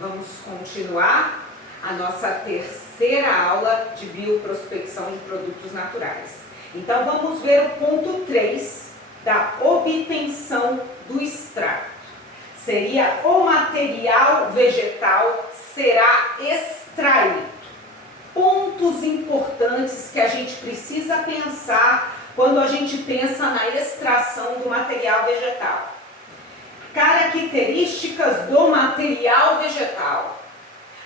Vamos continuar a nossa terceira aula de bioprospecção de produtos naturais. Então vamos ver o ponto 3 da obtenção do extrato. Seria o material vegetal será extraído. Pontos importantes que a gente precisa pensar quando a gente pensa na extração do material vegetal. Características do material vegetal.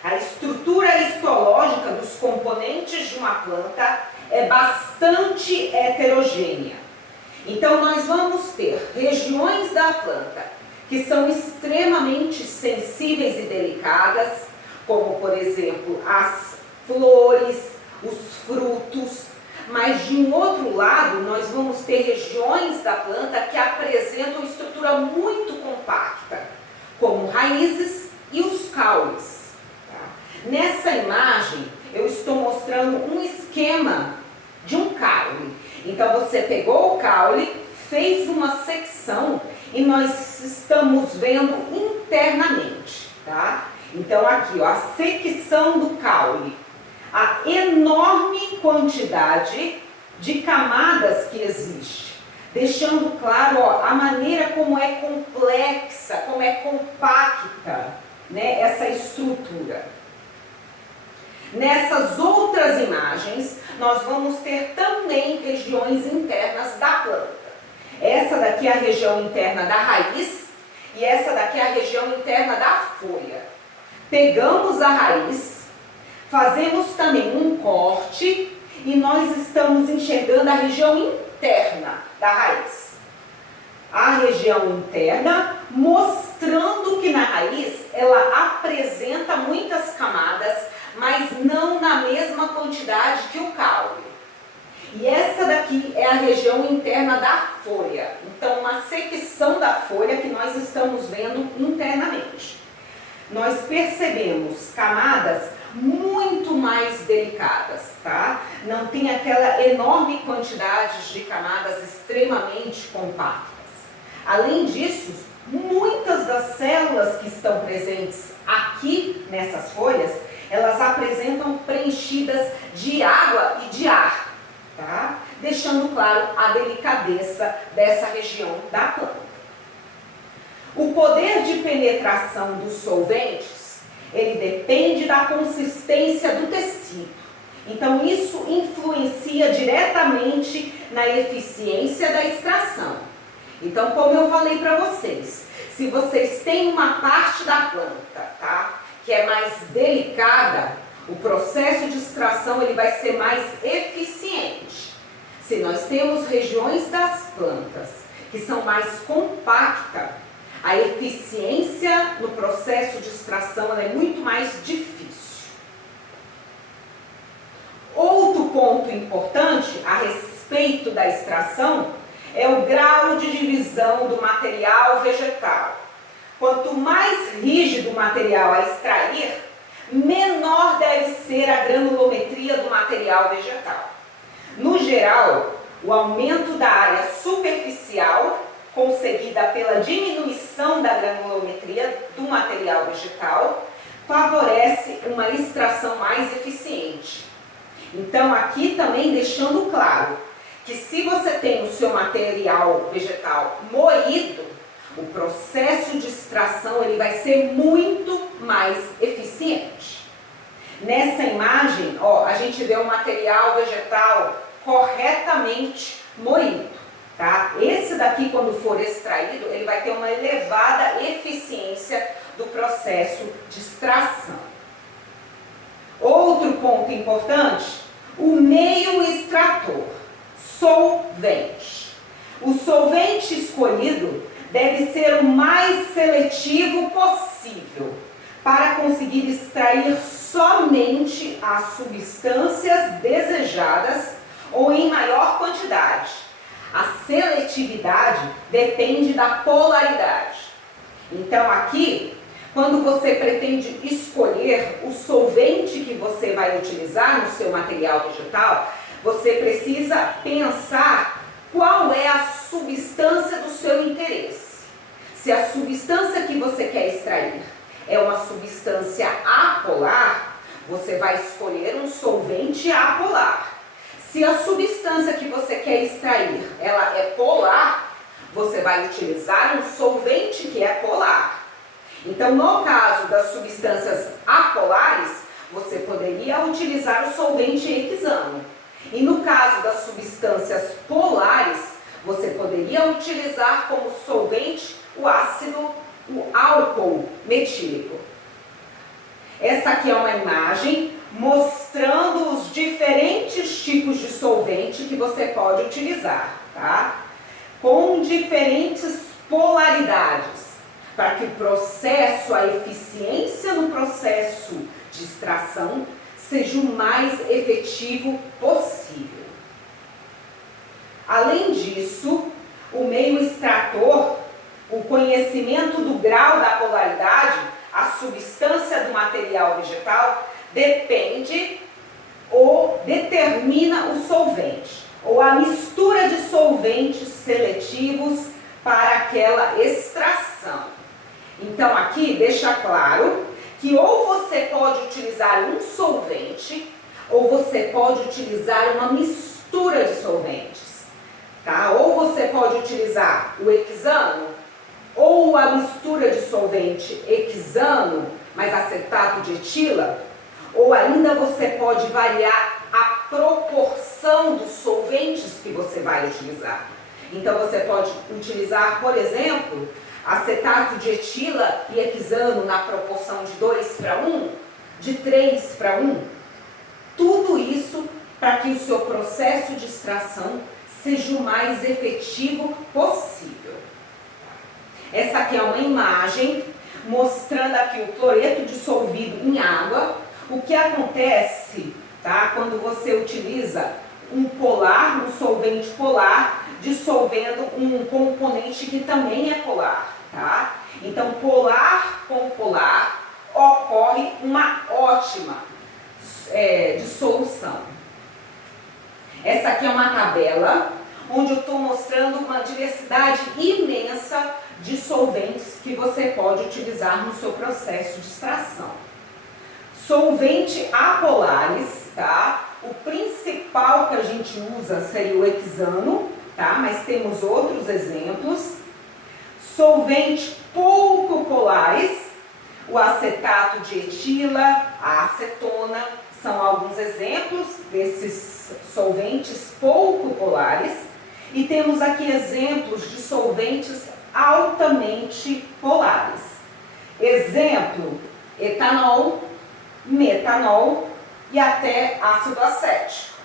A estrutura histológica dos componentes de uma planta é bastante heterogênea. Então nós vamos ter regiões da planta que são extremamente sensíveis e delicadas, como por exemplo as flores, os frutos, mas de um outro lado nós vamos ter regiões da planta que apresentam estrutura muito compacta, como raízes e os caules. Tá? Nessa imagem eu estou mostrando um esquema de um caule. Então você pegou o caule, fez uma secção e nós estamos vendo internamente, tá? Então aqui, ó, a secção do caule. A enorme quantidade de camadas que existe, deixando claro, ó, a maneira como é complexa, como é compacta, né, essa estrutura. Nessas outras imagens, nós vamos ter também regiões internas da planta. Essa daqui é a região interna da raiz e essa daqui é a região interna da folha. Pegamos a raiz, fazemos também um corte e nós estamos enxergando a região interna da raiz. A região interna mostrando que na raiz ela apresenta muitas camadas, mas não na mesma quantidade que o caule. E essa daqui é a região interna da folha. Então uma secção da folha que nós estamos vendo internamente. Nós percebemos camadas muito mais delicadas, tá? Não tem aquela enorme quantidade de camadas extremamente compactas. Além disso, muitas das células que estão presentes aqui nessas folhas, elas apresentam preenchidas de água e de ar, tá? Deixando claro a delicadeza dessa região da planta. O poder de penetração dos solventes, ele depende da consistência do tecido. Então isso influencia diretamente na eficiência da extração. Então, como eu falei para vocês, se vocês têm uma parte da planta, tá, que é mais delicada, o processo de extração ele vai ser mais eficiente. Se nós temos regiões das plantas que são mais compactas, a eficiência no processo de extração ela é muito mais difícil. Outro ponto importante a respeito da extração é o grau de divisão do material vegetal. Quanto mais rígido o material a extrair, menor deve ser a granulometria do material vegetal. No geral, o aumento da área superficial conseguida pela diminuição da granulometria do material vegetal, favorece uma extração mais eficiente. Então aqui também deixando claro que se você tem o seu material vegetal moído, o processo de extração ele vai ser muito mais eficiente. Nessa imagem, ó, a gente vê o material vegetal corretamente moído. Tá? Esse daqui, quando for extraído, ele vai ter uma elevada eficiência do processo de extração. Outro ponto importante, o meio extrator, solvente. O solvente escolhido deve ser o mais seletivo possível para conseguir extrair somente as substâncias desejadas ou em maior quantidade. A seletividade depende da polaridade. Então aqui, quando você pretende escolher o solvente que você vai utilizar no seu material vegetal, você precisa pensar qual é a substância do seu interesse. Se a substância que você quer extrair é uma substância apolar, você vai escolher um solvente apolar. Se a substância que você quer extrair, ela é polar, você vai utilizar um solvente que é polar. Então, no caso das substâncias apolares, você poderia utilizar o solvente hexano. E no caso das substâncias polares, você poderia utilizar como solvente o álcool metílico. Essa aqui é uma imagem mostrando os diferentes tipos de solvente que você pode utilizar, tá? Com diferentes polaridades, para que o processo, a eficiência no processo de extração seja o mais efetivo possível. Além disso, o meio extrator, o conhecimento do grau da polaridade, a substância do material vegetal, depende ou determina o solvente, ou a mistura de solventes seletivos para aquela extração. Então aqui deixa claro que ou você pode utilizar um solvente, ou você pode utilizar uma mistura de solventes, tá? Ou você pode utilizar o hexano, ou a mistura de solvente hexano mais acetato de etila, ou ainda você pode variar a proporção dos solventes que você vai utilizar. Então você pode utilizar, por exemplo, acetato de etila e hexano na proporção de 2:1, de 3:1. Tudo isso para que o seu processo de extração seja o mais efetivo possível. Essa aqui é uma imagem mostrando aqui o cloreto dissolvido em água. O que acontece, tá, quando você utiliza um polar, um solvente polar, dissolvendo um componente que também é polar, tá? Então, polar com polar ocorre uma ótima dissolução. Essa aqui é uma tabela onde eu estou mostrando uma diversidade imensa de solventes que você pode utilizar no seu processo de extração. Solvente apolares, tá? O principal que a gente usa seria o hexano, tá? Mas temos outros exemplos. Solvente pouco polares, o acetato de etila, a acetona, são alguns exemplos desses solventes pouco polares. E temos aqui exemplos de solventes altamente polares. Exemplo, etanol, metanol e até ácido acético.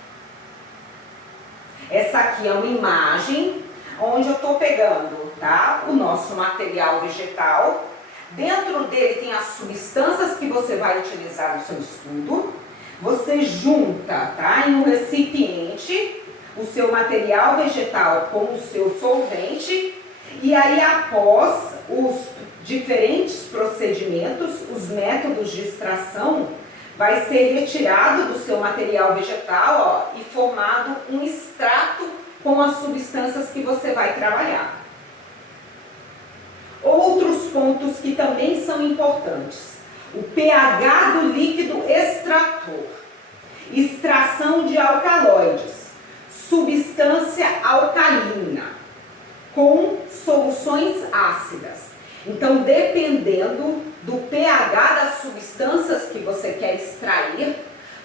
Essa aqui é uma imagem onde eu estou pegando, tá, o nosso material vegetal. Dentro dele tem as substâncias que você vai utilizar no seu estudo. Você junta, tá, em um recipiente o seu material vegetal com o seu solvente. E aí, após os diferentes procedimentos, os métodos de extração, vai ser retirado do seu material vegetal, ó, e formado um extrato com as substâncias que você vai trabalhar. Outros pontos que também são importantes: o pH do líquido extrator, extração de alcaloides, substância alcalina com soluções ácidas. Então, dependendo do pH das substâncias que você quer extrair,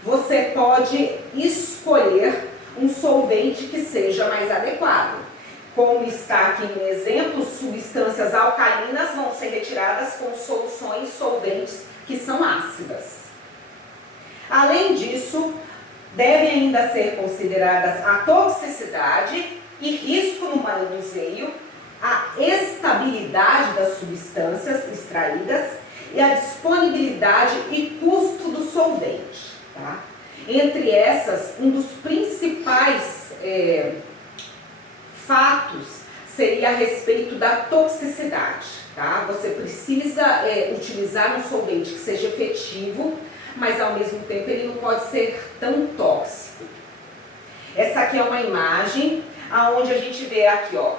você pode escolher um solvente que seja mais adequado. Como está aqui no exemplo, substâncias alcalinas vão ser retiradas com soluções solventes que são ácidas. Além disso, devem ainda ser consideradas a toxicidade e risco no manuseio, a estabilidade das substâncias extraídas e a disponibilidade e custo do solvente, tá? Entre essas, um dos principais fatos seria a respeito da toxicidade, tá? Você precisa utilizar um solvente que seja efetivo, mas ao mesmo tempo ele não pode ser tão tóxico. Essa aqui é uma imagem onde a gente vê aqui, ó,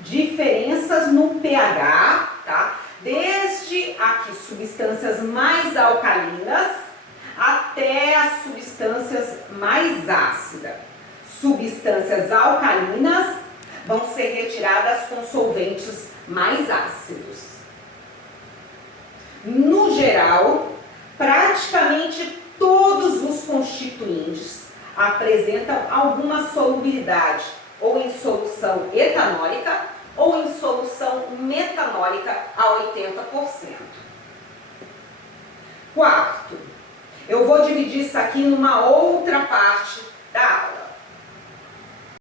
diferenças no pH, tá? Desde aqui substâncias mais alcalinas até as substâncias mais ácidas. Substâncias alcalinas vão ser retiradas com solventes mais ácidos. No geral, praticamente todos os constituintes apresentam alguma solubilidade, ou em solução etanólica, ou em solução metanólica a 80%. Quarto, eu vou dividir isso aqui numa outra parte da aula.